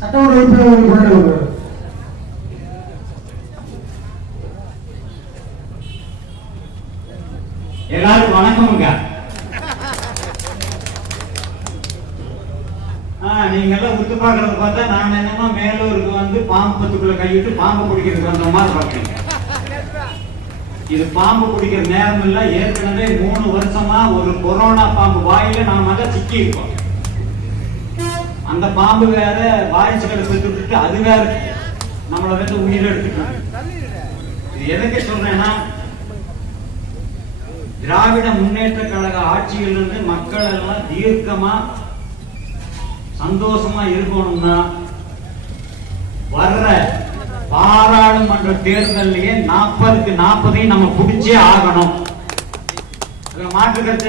சட்டமன்ற உறுப்பினர் எல்லாரும் வணக்கமுங்க. நீங்க எல்லாம் உத்து பாக்குறது பார்த்தா நான் என்னமோ மேலூருக்கு வந்து பாம்பு பத்துக்குள்ள கையிட்டு பாம்பு பிடிக்கிறதுக்கு வந்த மாதிரி பாக்குறீங்க. இது பாம்பு பிடிக்கிற நேரம் இல்ல. ஏற்கனவே 3 வருஷமா ஒரு கொரோனா பாம்பு வாயில நாம சிக்கி இருக்கோம். அந்த பாம்பு வேற வாரிசுகளை பெற்று விட்டுட்டு அது வேற நம்மளை வந்து உயிரை எடுத்துக்கணும். இது எதுக்கு சொல்றேன்னா, திராவிட முன்னேற்ற கழக ஆட்சியிலிருந்து மக்கள் எல்லாம் தீர்க்கமா சந்தோஷமா இருக்கணும்னா வர்ற பாராளுமன்ற தேர்தலையே 40க்கு 40 நம்ம பிடிச்சே ஆகணும். மாற்று கருத்து